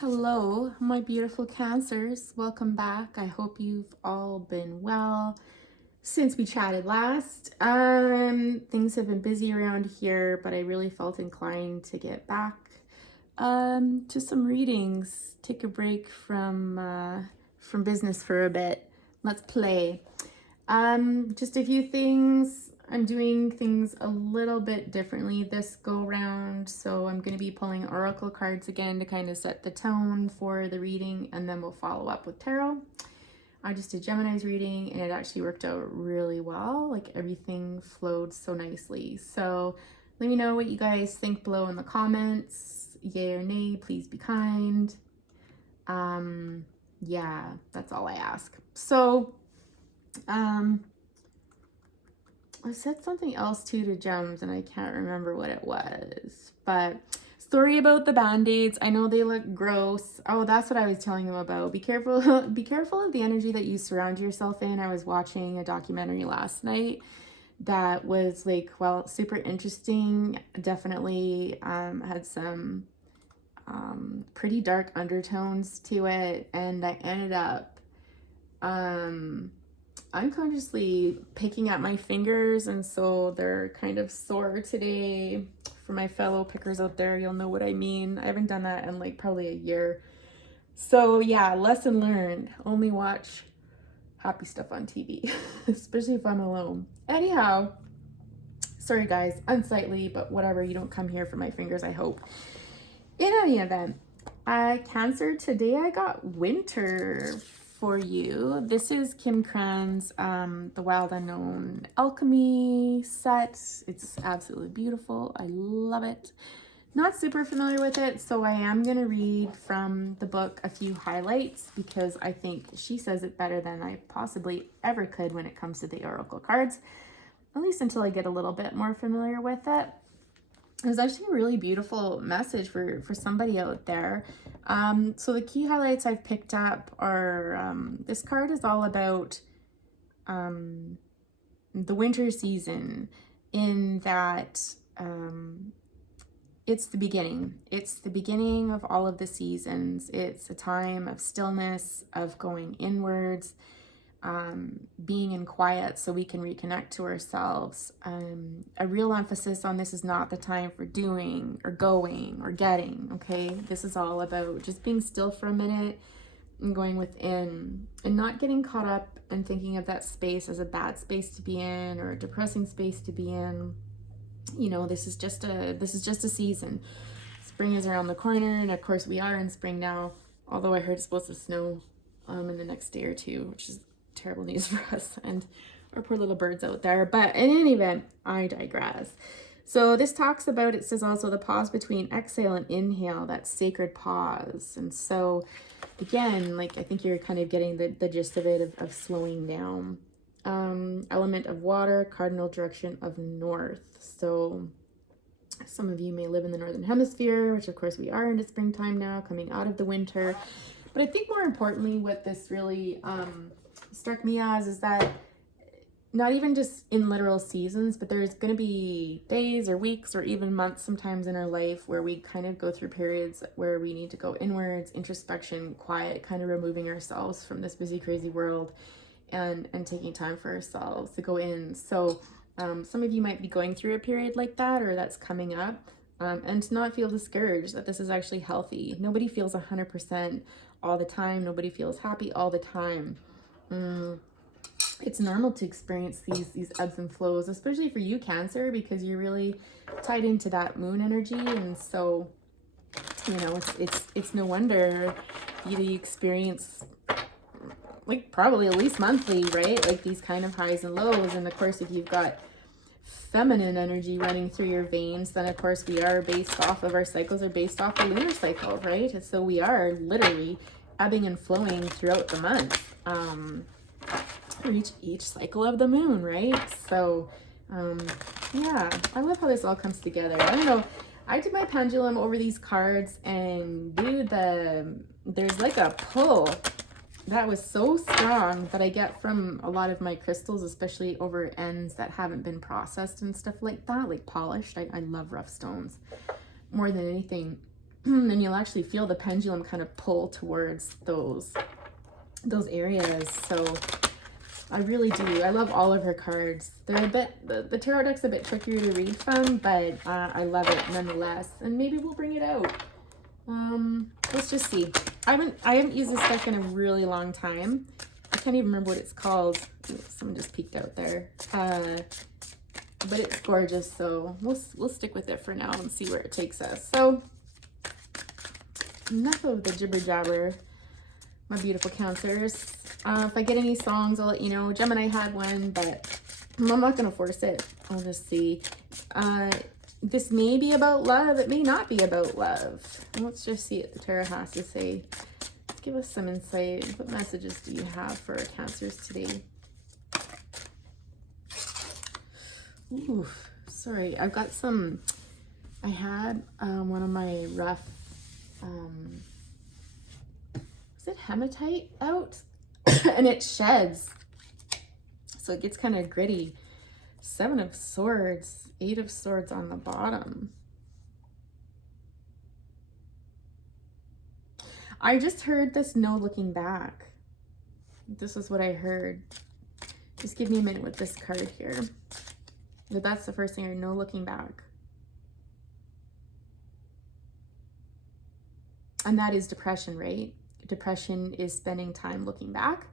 Hello, my beautiful Cancers. Welcome back. I hope you've all been well since we chatted last. Things have been busy around here, but I really felt inclined to get back to some readings. Take a break from business for a bit. Let's play. Just a few things. I'm doing things a little bit differently this go round. So I'm going to be pulling oracle cards again to kind of set the tone for the reading, and then we'll follow up with tarot. I just did Gemini's reading and it actually worked out really well. Like everything flowed so nicely. So let me know what you guys think below in the comments. Yay or nay, please be kind. Yeah, that's all I ask. So I said something else too to Gems and I can't remember what it was, but story about the band-aids. I know they look gross. Oh, that's what I was telling them about. Be careful be careful of the energy that you surround yourself in. I was watching a documentary last night that was like, well, super interesting. Definitely had some pretty dark undertones to it, and I ended up unconsciously picking at my fingers, and so they're kind of sore today. For my fellow pickers out there, you'll know what I mean. I haven't done that in like probably a year. So yeah, lesson learned. Only watch happy stuff on TV, especially if I'm alone. Anyhow, sorry guys, unsightly, but whatever. You don't come here for my fingers, I hope. In any event, Cancer, today I got winter for you. This is Kim Cran's The Wild Unknown Alchemy set. It's absolutely beautiful. I love it. Not super familiar with it, so I am going to read from the book a few highlights because I think she says it better than I possibly ever could when it comes to the oracle cards, at least until I get a little bit more familiar with it. It was actually a really beautiful message for somebody out there. So the key highlights I've picked up are, this card is all about the winter season, in that it's the beginning. It's the beginning of all of the seasons. It's a time of stillness, of going inwards, being in quiet so we can reconnect to ourselves. A real emphasis on this is not the time for doing or going or getting, okay? This is all about just being still for a minute and going within and not getting caught up and thinking of that space as a bad space to be in or a depressing space to be in. You know, this is just a season. Spring is around the corner, and of course we are in spring now, although I heard it's supposed to snow in the next day or two, which is terrible news for us and our poor little birds out there. But in any event, I digress. So this talks about, it says also the pause between exhale and inhale, that sacred pause. And so again, like, I think you're kind of getting the gist of it, of slowing down. Element of water, cardinal direction of north. So some of you may live in the northern hemisphere, which of course we are into springtime now, coming out of the winter. But I think more importantly, what this really struck me as is that not even just in literal seasons, but there's going to be days or weeks or even months sometimes in our life where we kind of go through periods where we need to go inwards, introspection, quiet, kind of removing ourselves from this busy, crazy world, and taking time for ourselves to go in. So some of you might be going through a period like that, or that's coming up, and to not feel discouraged, that this is actually healthy. Nobody feels 100% all the time. Nobody feels happy all the time. It's normal to experience these ebbs and flows, especially for you, Cancer, because you're really tied into that moon energy. And so, you know, it's no wonder you experience, like, probably at least monthly, right? Like these kind of highs and lows. And of course, if you've got feminine energy running through your veins, then of course we are based off of, our cycles are based off the lunar cycle, right? And so we are literally ebbing and flowing throughout the month, each cycle of the moon, right? So yeah, I love how this all comes together. I don't know, I did my pendulum over these cards, and dude, there's like a pull that was so strong that I get from a lot of my crystals, especially over ends that haven't been processed and stuff like that, like polished. I love rough stones more than anything. and you'll actually feel the pendulum kind of pull towards those areas. So I really do. I love all of her cards. They're a bit, the tarot deck's a bit trickier to read from, but I love it nonetheless. And maybe we'll bring it out. Let's just see. I haven't used this deck in a really long time. I can't even remember what it's called. Ooh, someone just peeked out there. But it's gorgeous, so we'll stick with it for now and see where it takes us. So enough of the jibber jabber, my beautiful Cancers. If I get any songs, I'll let you know. Gemini had one, but I'm not going to force it. I'll just see. This may be about love. It may not be about love. Let's just see what the tarot has to say. Give us some insight. What messages do you have for our Cancers today? Ooh, sorry. I've got some, I had one of my rough, is it hematite out? And it sheds. So it gets kind of gritty. 7 of Swords, 8 of Swords on the bottom. I just heard this no looking back. This is what I heard. Just give me a minute with this card here. But that's the first thing I heard, no looking back. And that is depression, right? Depression is spending time looking back.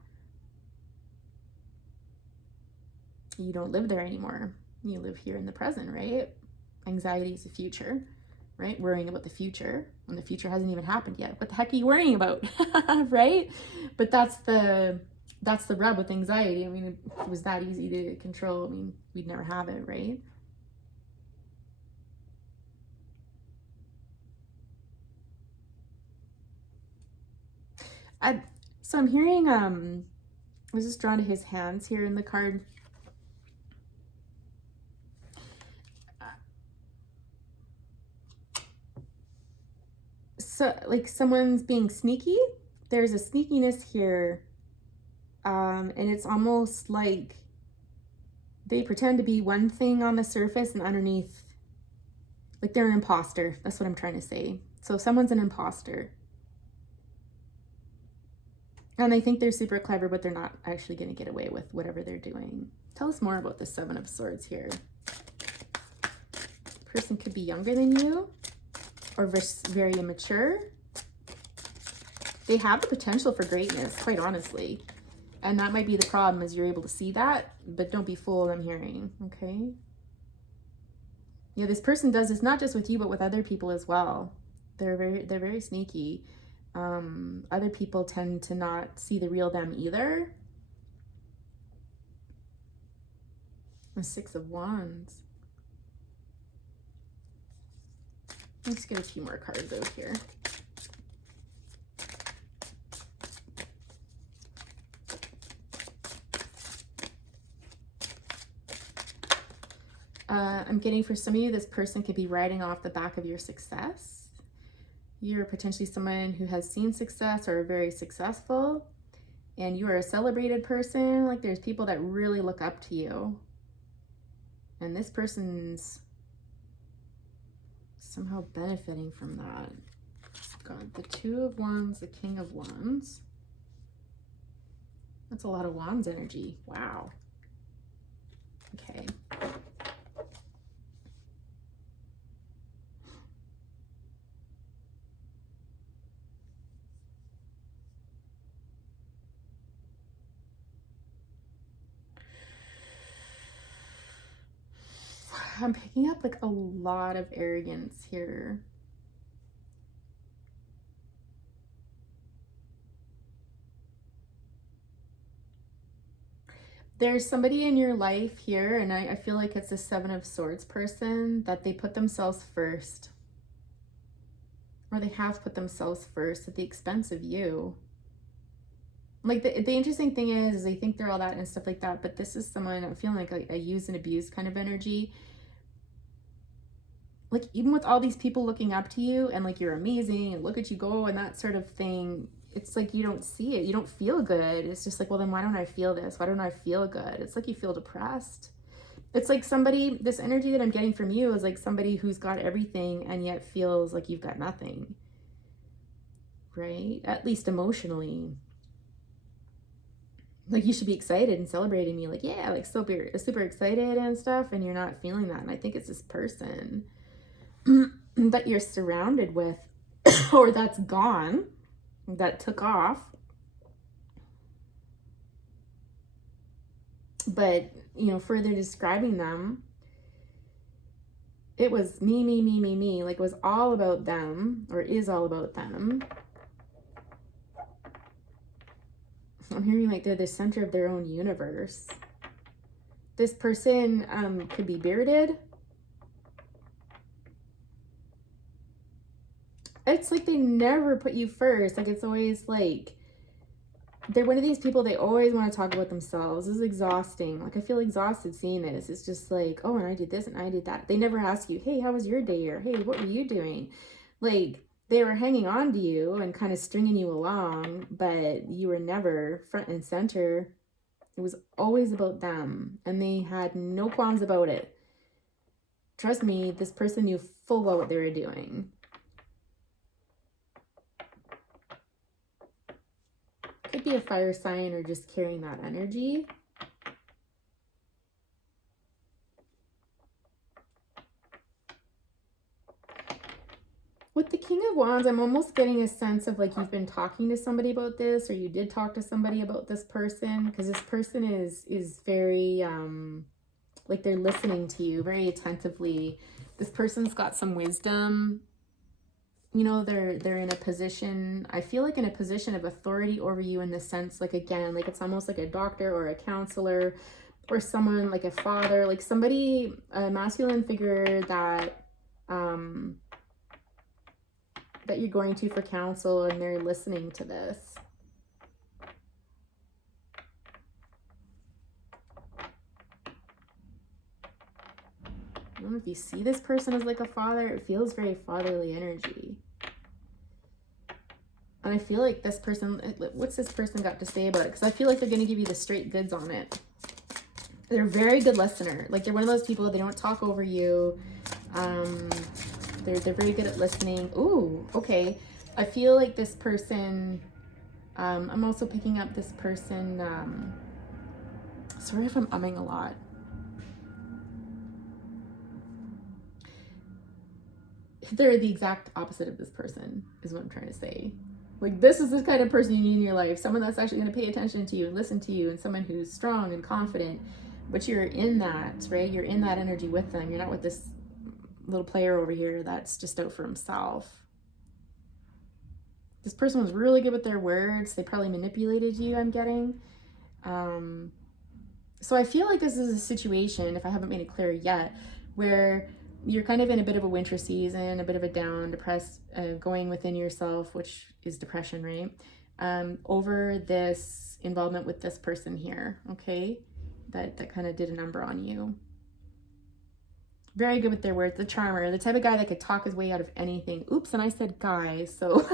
You don't live there anymore. You live here in the present, right? Anxiety is the future, right? Worrying about the future when the future hasn't even happened yet. What the heck are you worrying about, right? But that's the rub with anxiety. I mean, if it was that easy to control, I mean, we'd never have it, right? So I'm hearing, I was just drawn to his hands here in the card. So like someone's being sneaky. There's a sneakiness here. And it's almost like they pretend to be one thing on the surface and underneath, like they're an imposter. That's what I'm trying to say. So someone's an imposter. And they think they're super clever, but they're not actually going to get away with whatever they're doing. Tell us more about the 7 of Swords here. Person could be younger than you or very immature. They have the potential for greatness, quite honestly. And that might be the problem, is you're able to see that, but don't be fooled, I'm hearing, okay? Yeah, this person does this not just with you, but with other people as well. They're very sneaky. Other people tend to not see the real them either. The 6 of Wands. Let's get a few more cards out here. I'm getting, for some of you, this person could be riding off the back of your success. You're potentially someone who has seen success or very successful, and you are a celebrated person. Like, there's people that really look up to you, and this person's somehow benefiting from that. Got the 2 of Wands, the King of Wands. That's a lot of Wands energy. Wow. Okay. I'm picking up like a lot of arrogance here. There's somebody in your life here, and I feel like it's a 7 of Swords person, that they put themselves first. Or they have put themselves first at the expense of you. Like, the interesting thing is they think they're all that and stuff like that, but this is someone, I'm feeling like a use and abuse kind of energy. Like, even with all these people looking up to you and like you're amazing and look at you go and that sort of thing, it's like you don't see it. You don't feel good. It's just like, well, then why don't I feel this? Why don't I feel good? It's like you feel depressed. It's like somebody, this energy that I'm getting from you is like somebody who's got everything and yet feels like you've got nothing. right? At least emotionally. Like, you should be excited and celebrating me, like, yeah, like super excited and stuff, and you're not feeling that. And I think it's this person that you're surrounded with or that's gone, that took off. But, you know, further describing them, it was me. Like, it was all about them, or is all about them. I'm hearing like they're the center of their own universe. This person could be bearded. It's like they never put you first. Like, it's always like, they're one of these people, they always want to talk about themselves. This is exhausting. Like, I feel exhausted seeing this. It's just like, oh, and I did this and I did that. They never ask you, hey, how was your day? Or, hey, what were you doing? Like, they were hanging on to you and kind of stringing you along, but you were never front and center. It was always about them, and they had no qualms about it. Trust me, this person knew full well what they were doing. Could be a fire sign or just carrying that energy. With the King of Wands, I'm almost getting a sense of like you've been talking to somebody about this, or you did talk to somebody about this person, because this person is very like they're listening to you very attentively. This person's got some wisdom. You know, they're in a position, I feel like in a position of authority over you, in the sense, like, again, like it's almost like a doctor or a counselor or someone like a father, like somebody, a masculine figure that that you're going to for counsel, and they're listening to this. I don't know if you see this person as like a father. It feels very fatherly energy. And I feel like this person, what's this person got to say about it? Because I feel like they're going to give you the straight goods on it. They're a very good listener. Like, they're one of those people, they don't talk over you. They're very good at listening. Ooh, okay. I feel like this person, I'm also picking up this person, sorry if I'm umming a lot. They're the exact opposite of this person, is what I'm trying to say. Like, this is the kind of person you need in your life. Someone that's actually going to pay attention to you and listen to you, and someone who's strong and confident. But you're in that, right? You're in that energy with them. You're not with this little player over here that's just out for himself. This person was really good with their words. They probably manipulated you, I'm getting. So I feel like this is a situation, if I haven't made it clear yet, where you're kind of in a bit of a winter season, a bit of a down, depressed, going within yourself, which is depression, right? Over this involvement with this person here, okay? That kind of did a number on you. Very good with their words, the charmer, the type of guy that could talk his way out of anything. Oops, and I said guy, so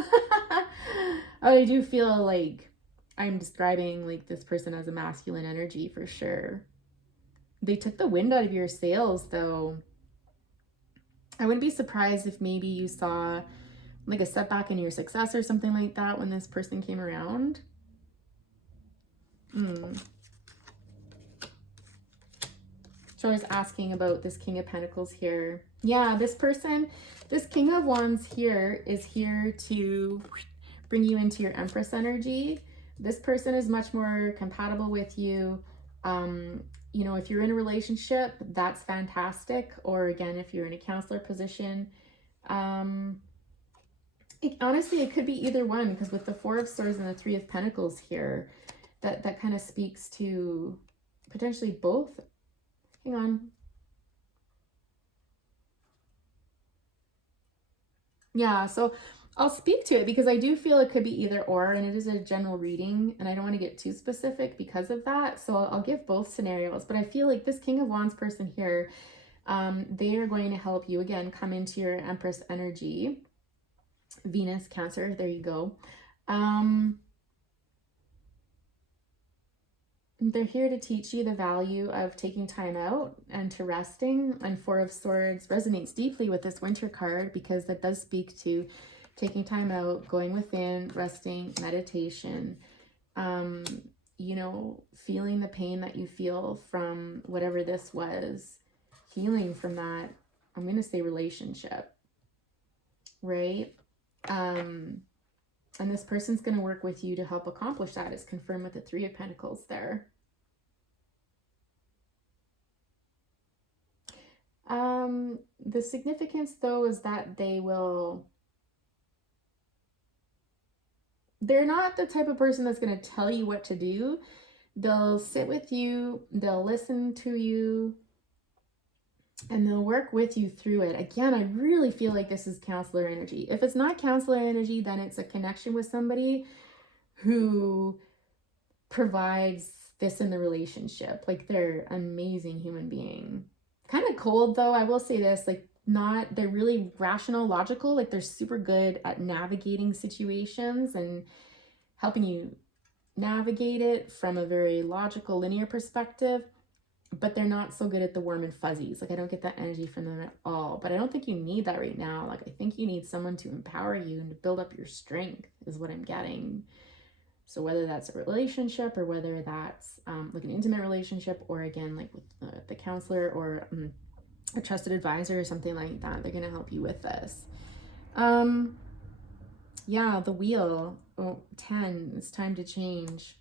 I do feel like I'm describing like this person as a masculine energy for sure. They took the wind out of your sails, though. I wouldn't be surprised if maybe you saw like a setback in your success or something like that when this person came around. So I was asking about this King of Pentacles here. Yeah, this person, this King of Wands here is here to bring you into your Empress energy. This person is much more compatible with you. You know, if you're in a relationship, that's fantastic. Or again, if you're in a counselor position, honestly, it could be either one, because with the Four of Swords and the Three of Pentacles here, that kind of speaks to potentially both. Hang on. Yeah, so I'll speak to it because I do feel it could be either or, and it is a general reading, and I don't want to get too specific because of that. So I'll give both scenarios, but I feel like this King of Wands person here, they are going to help you, again, come into your Empress energy. Venus, Cancer, there you go. They're here to teach you the value of taking time out and to resting. And Four of Swords resonates deeply with this winter card because that does speak to taking time out, going within, resting, meditation, you know, feeling the pain that you feel from whatever this was, healing from that. I'm going to say relationship, right? And this person's going to work with you to help accomplish that. It's confirmed with the Three of Pentacles there. The significance, though, is that they're not the type of person that's going to tell you what to do. They'll sit with you, they'll listen to you, and they'll work with you through it. Again, I really feel like this is counselor energy. If it's not counselor energy, then it's a connection with somebody who provides this in the relationship. Like, they're an amazing human being. Kind of cold, though, I will say this, like, they're really rational, logical, like they're super good at navigating situations and helping you navigate it from a very logical, linear perspective, but they're not so good at the warm and fuzzies. Like, I don't get that energy from them at all, but I don't think you need that right now. Like, I think you need someone to empower you and to build up your strength is what I'm getting. So whether that's a relationship or whether that's like an intimate relationship, or again, like with the counselor or a trusted advisor or something like that, they're going to help you with this. Yeah, the wheel. 10, it's time to change.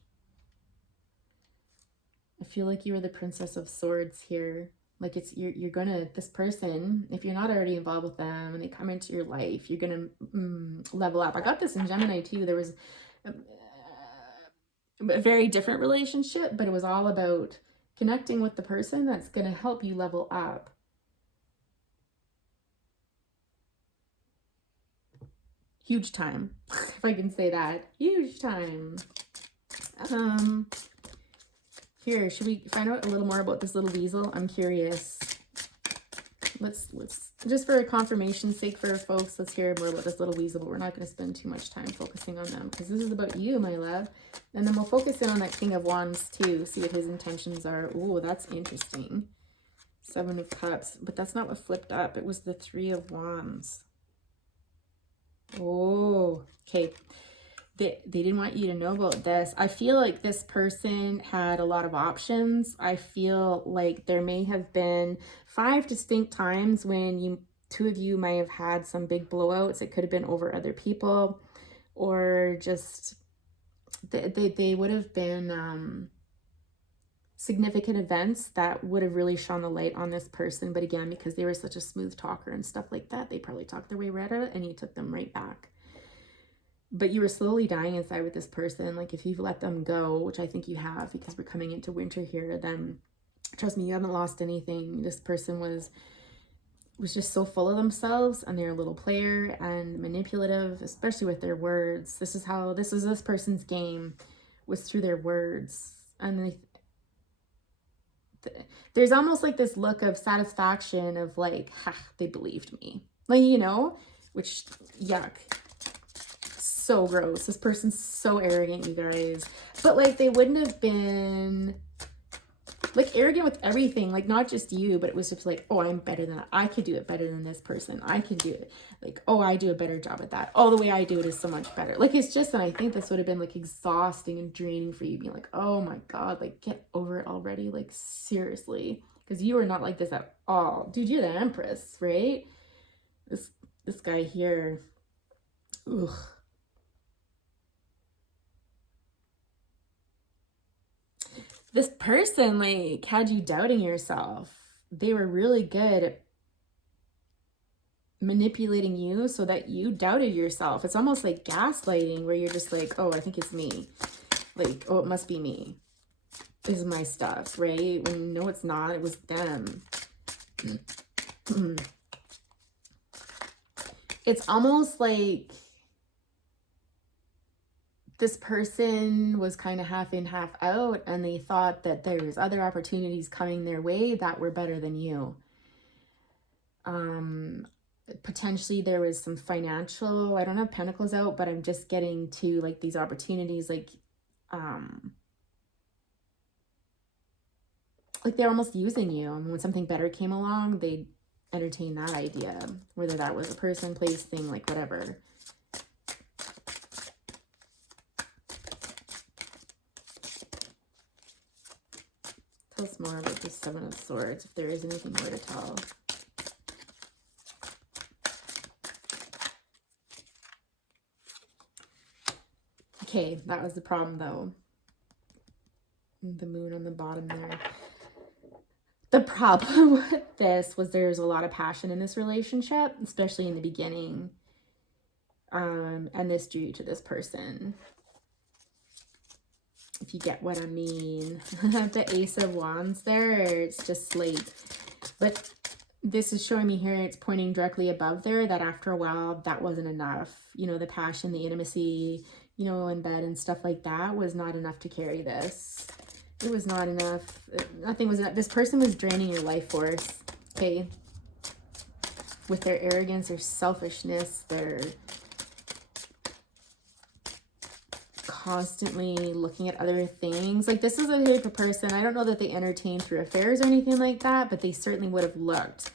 I feel like you were the Princess of Swords here. Like, you're gonna, this person, if you're not already involved with them and they come into your life, you're gonna level up. I got this in Gemini too. There was a very different relationship, but it was all about connecting with the person that's gonna help you level up. Huge time, if I can say that. Huge time. Here, should we find out a little more about this little weasel? I'm curious. Let's just for a confirmation's sake for folks, let's hear more about this little weasel, but we're not going to spend too much time focusing on them because this is about you, my love. And then we'll focus in on that King of Wands too, see what his intentions are. Oh, that's interesting. 7 of Cups, but that's not what flipped up. It was the 3 of Wands. Oh, okay. They didn't want you to know about this. I feel like this person had a lot of options. I feel like there may have been 5 distinct times when two of you might have had some big blowouts. It could have been over other people, or just they would have been significant events that would have really shone the light on this person. But again, because they were such a smooth talker and stuff like that, they probably talked their way right out of it and you took them right back. But you were slowly dying inside with this person. Like, if you've let them go, which I think you have because we're coming into winter here, then trust me, you haven't lost anything. This person was just so full of themselves, and they're a little player and manipulative, especially with their words. This is this person's game, was through their words. And there's almost like this look of satisfaction of like, ha, they believed me. Like, you know, which, yuck. So gross. This person's so arrogant, you guys. But like, they wouldn't have been like arrogant with everything, like not just you, but it was just like, oh, I'm better than that. I could do it better than this person. I can do it. Like, oh, I do a better job at that. Oh, the way I do it is so much better. Like, it's just, and I think this would have been like exhausting and draining for you, being like, oh my God, like get over it already. Like, seriously, because you are not like this at all. Dude, you're the Empress, right? This guy here. Ugh. This person like had you doubting yourself. They were really good at manipulating you so that you doubted yourself. It's almost like gaslighting, where you're just like, oh, I think it's me. Like, oh, it must be me. This is my stuff, right? When no, it's not. It was them. It's almost like this person was kind of half in, half out, and they thought that there's other opportunities coming their way that were better than you. Potentially there was some financial, I don't have pentacles out, but I'm just getting to like these opportunities, like they're almost using you. And when something better came along, they entertain that idea, whether that was a person, place, thing, like whatever. Tell us more about the Seven of Swords, if there is anything more to tell. Okay, that was the problem though. The moon on the bottom there. The problem with this was there's a lot of passion in this relationship, especially in the beginning. And this drew you to this person. If you get what I mean. The Ace of Wands there, it's just like, but this is showing me here, it's pointing directly above there, that after a while, that wasn't enough. You know, the passion, the intimacy, you know, in bed and stuff like that was not enough to carry this. It was not enough. Nothing was enough. This person was draining your life force, okay? With their arrogance, their selfishness, their constantly looking at other things. Like, this is a type of person, I don't know that they entertain through affairs or anything like that, but they certainly would have looked.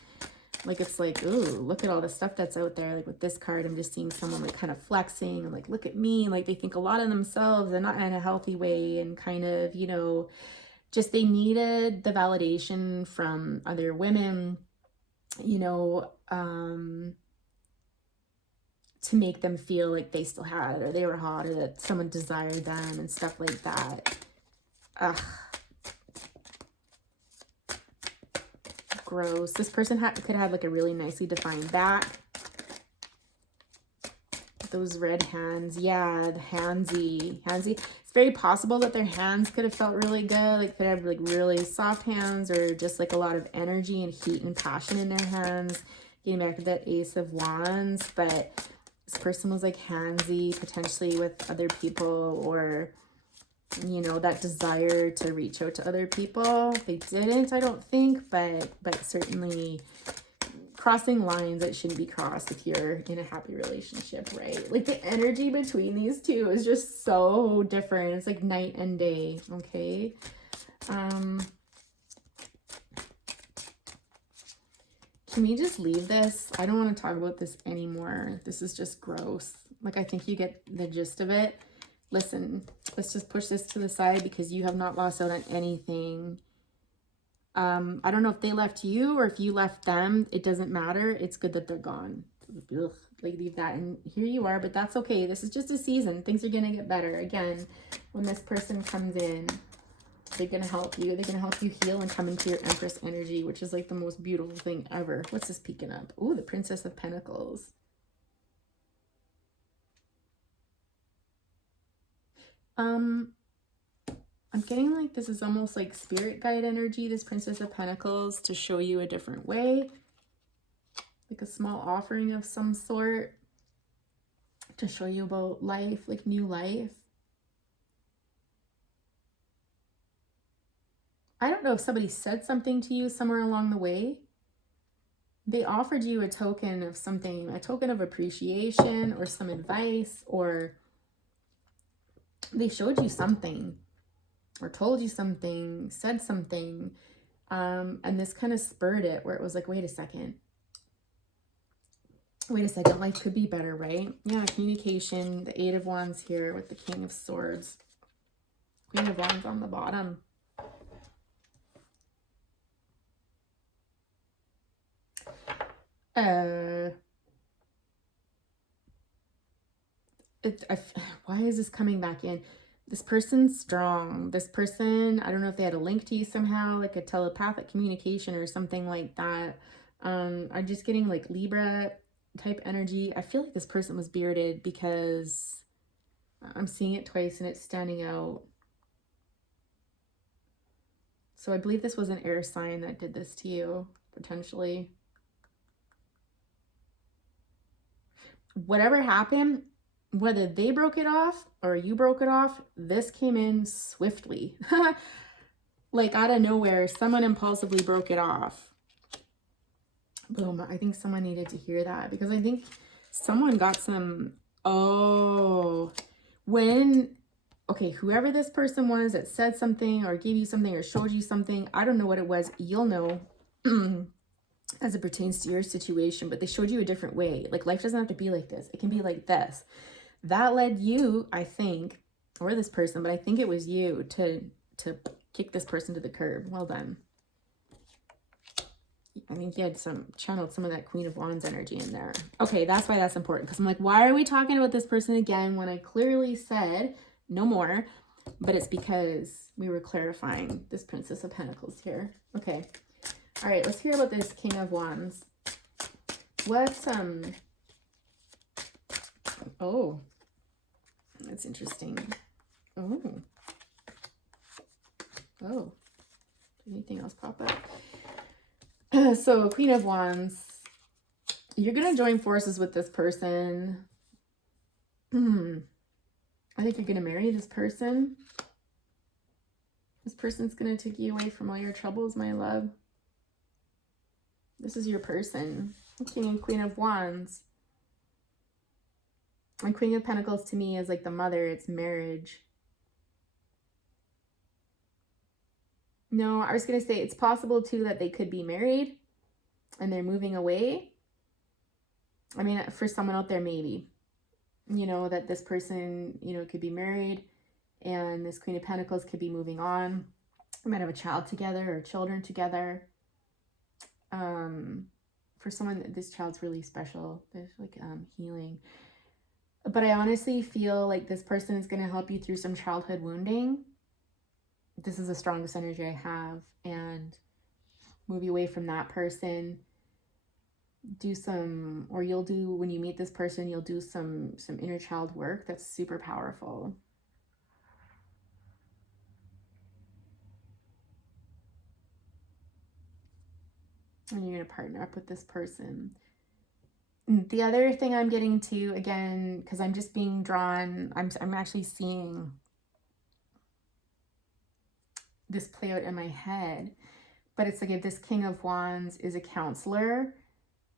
Like, it's like, ooh, look at all the stuff that's out there. Like with this card, I'm just seeing someone like kind of flexing and like, look at me. Like they think a lot of themselves and not in a healthy way, and kind of, you know, just they needed the validation from other women, you know, to make them feel like they still had it, or they were hot, or that someone desired them and stuff like that. Ugh. Gross. This person could have like a really nicely defined back. Those red hands. Yeah, the handsy. It's very possible that their hands could have felt really good. Like could have like really soft hands, or just like a lot of energy and heat and passion in their hands. Getting back to that Ace of Wands. But this person was like handsy, potentially with other people, or, you know, that desire to reach out to other people. They didn't, I don't think, but certainly crossing lines that shouldn't be crossed if you're in a happy relationship, right? Like the energy between these two is just so different. It's like night and day, okay? Can we just leave this? I don't want to talk about this anymore. This is just gross. Like, I think you get the gist of it. Listen, let's just push this to the side because you have not lost out on anything. I don't know if they left you or if you left them. It doesn't matter. It's good that they're gone. Ugh, like, leave that. And here you are, but that's okay. This is just a season. Things are going to get better. Again, when this person comes in, they're going to help you. They're going to help you heal and come into your Empress energy, which is like the most beautiful thing ever. What's this peeking up? Ooh, the Princess of Pentacles. I'm getting like this is almost like spirit guide energy, this Princess of Pentacles, to show you a different way. Like a small offering of some sort to show you about life, like new life. I don't know if somebody said something to you somewhere along the way. They offered you a token of something, a token of appreciation or some advice, or they showed you something or told you something, said something. And this kind of spurred it where it was like, wait a second, life could be better, right? Yeah, communication, the Eight of Wands here with the King of Swords. Queen of Wands on the bottom. Why is this coming back in? This person's strong. This person, I don't know if they had a link to you somehow, like a telepathic communication or something like that. I'm just getting like Libra type energy. I feel like this person was bearded because I'm seeing it twice and it's standing out. So I believe this was an air sign that did this to you, potentially. Whatever happened, whether they broke it off or you broke it off, this came in swiftly. Like out of nowhere, someone impulsively broke it off. Boom. I think someone needed to hear that because I think someone got some, okay, whoever this person was that said something or gave you something or showed you something, I don't know what it was. You'll know as it pertains to your situation, but they showed you a different way. Like life doesn't have to be like this. It can be like this. That led you, I think, or this person, but I think it was you to kick this person to the curb. Well done. I think you had channeled some of that Queen of Wands energy in there. Okay, that's why that's important. Because I'm like, why are we talking about this person again when I clearly said no more? But it's because we were clarifying this Princess of Pentacles here. Okay. All right, let's hear about this King of Wands. What's, oh, that's interesting. Oh. Oh. Did anything else pop up? So, Queen of Wands, you're going to join forces with this person. I think you're going to marry this person. This person's going to take you away from all your troubles, my love. This is your person. King and Queen of Wands. And Queen of Pentacles to me is like the mother. It's marriage. No, I was going to say it's possible too that they could be married and they're moving away. I mean, for someone out there, maybe, you know, that this person, you know, could be married and this Queen of Pentacles could be moving on. They might have a child together or children together. For someone, this child's really special. There's like healing. But I honestly feel like this person is going to help you through some childhood wounding. This is the strongest energy I have, and move you away from that person. Do some, or you'll do, when you meet this person, you'll do some inner child work that's super powerful. And you're going to partner up with this person. The other thing I'm getting to, again, because I'm just being drawn, I'm actually seeing this play out in my head, but it's like if this King of Wands is a counselor,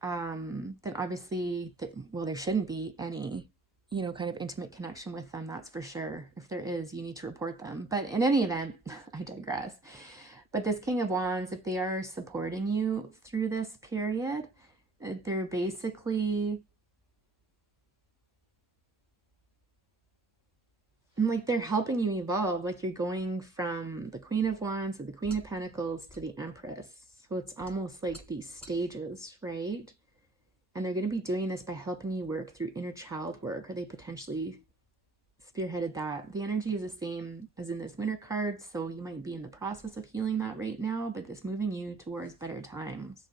then obviously, well, there shouldn't be any, you know, kind of intimate connection with them, that's for sure. If there is, you need to report them. But in any event, I digress. But this King of Wands, if they are supporting you through this period, they're basically like they're helping you evolve. Like you're going from the Queen of Wands to the Queen of Pentacles to the Empress. So it's almost like these stages, right? And they're going to be doing this by helping you work through inner child work, or they potentially spearheaded that. The energy is the same as in this Winter card, so you might be in the process of healing that right now, but this moving you towards better times.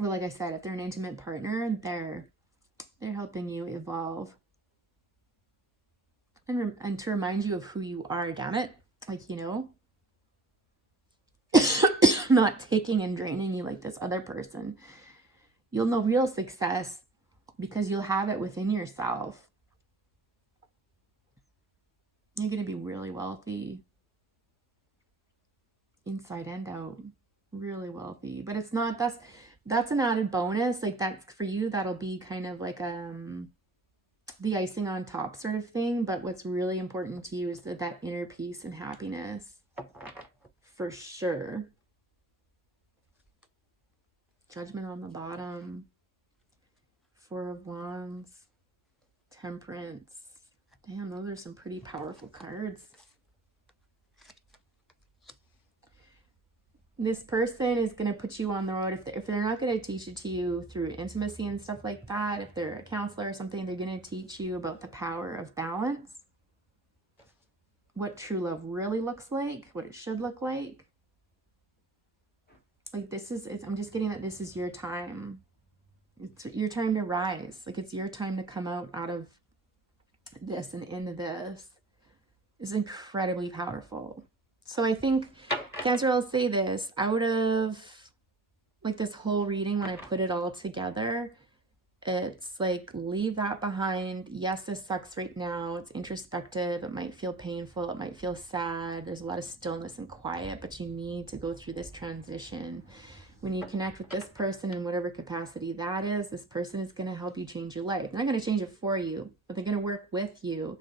Well, like I said, if they're an intimate partner, they're helping you evolve. And to remind you of who you are, damn it. Like, you know, not taking and draining you like this other person. You'll know real success because you'll have it within yourself. You're going to be really wealthy inside and out. Really wealthy. But it's not, that's an added bonus. Like that's for you, that'll be kind of like the icing on top sort of thing. But what's really important to you is that inner peace and happiness, for sure. Judgment on the bottom. Four of Wands. Temperance. Damn, those are some pretty powerful cards. This person is going to put you on the road. If they're not going to teach it to you through intimacy and stuff like that, if they're a counselor or something, they're going to teach you about the power of balance. What true love really looks like. What it should look like. Like I'm just getting that this is your time. It's your time to rise. Like it's your time to come out of this and into this. Is incredibly powerful. So I think, Cancer, I'll say this, out of like this whole reading, when I put it all together, it's like, leave that behind. Yes, this sucks right now. It's introspective. It might feel painful. It might feel sad. There's a lot of stillness and quiet, but you need to go through this transition. When you connect with this person in whatever capacity that is, this person is going to help you change your life. They're not going to change it for you, but they're going to work with you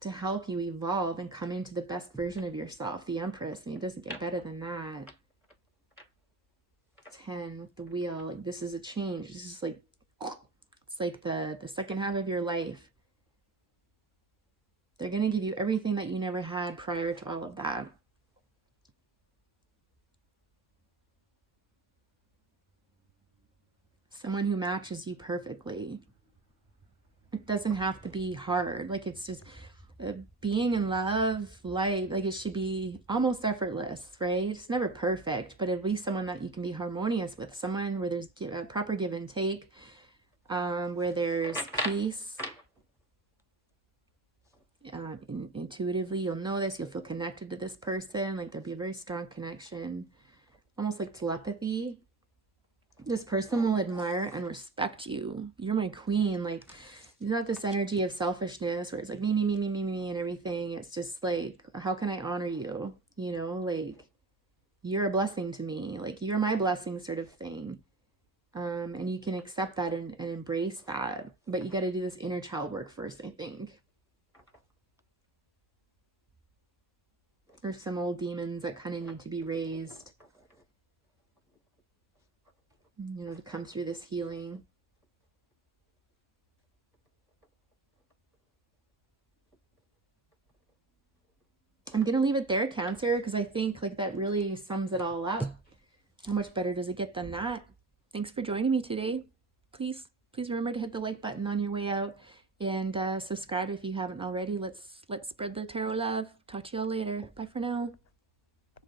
to help you evolve and come into the best version of yourself. The Empress, I mean, it doesn't get better than that. 10 with the wheel, like this is a change. This is like, it's like the second half of your life. They're going to give you everything that you never had prior to all of that. Someone who matches you perfectly. It doesn't have to be hard. Like, it's just being in love, like it should be almost effortless, right? It's never perfect, but at least someone that you can be harmonious with, someone where there's a proper give and take, where there's peace. Intuitively, you'll know this, you'll feel connected to this person, like there'll be a very strong connection, almost like telepathy. This person will admire and respect you. You're my queen. Like, it's not this energy of selfishness where it's like me and everything. It's just like, how can I honor you? You know, like, you're a blessing to me. Like, you're my blessing, sort of thing. And you can accept that and embrace that. But you got to do this inner child work first, I think. There's some old demons that kind of need to be raised, you know, to come through this healing. I'm going to leave it there, Cancer, because I think like that really sums it all up. How much better does it get than that? Thanks for joining me today. Please remember to hit the like button on your way out, and subscribe if you haven't already. Let's spread the tarot love. Talk to y'all later. Bye for now.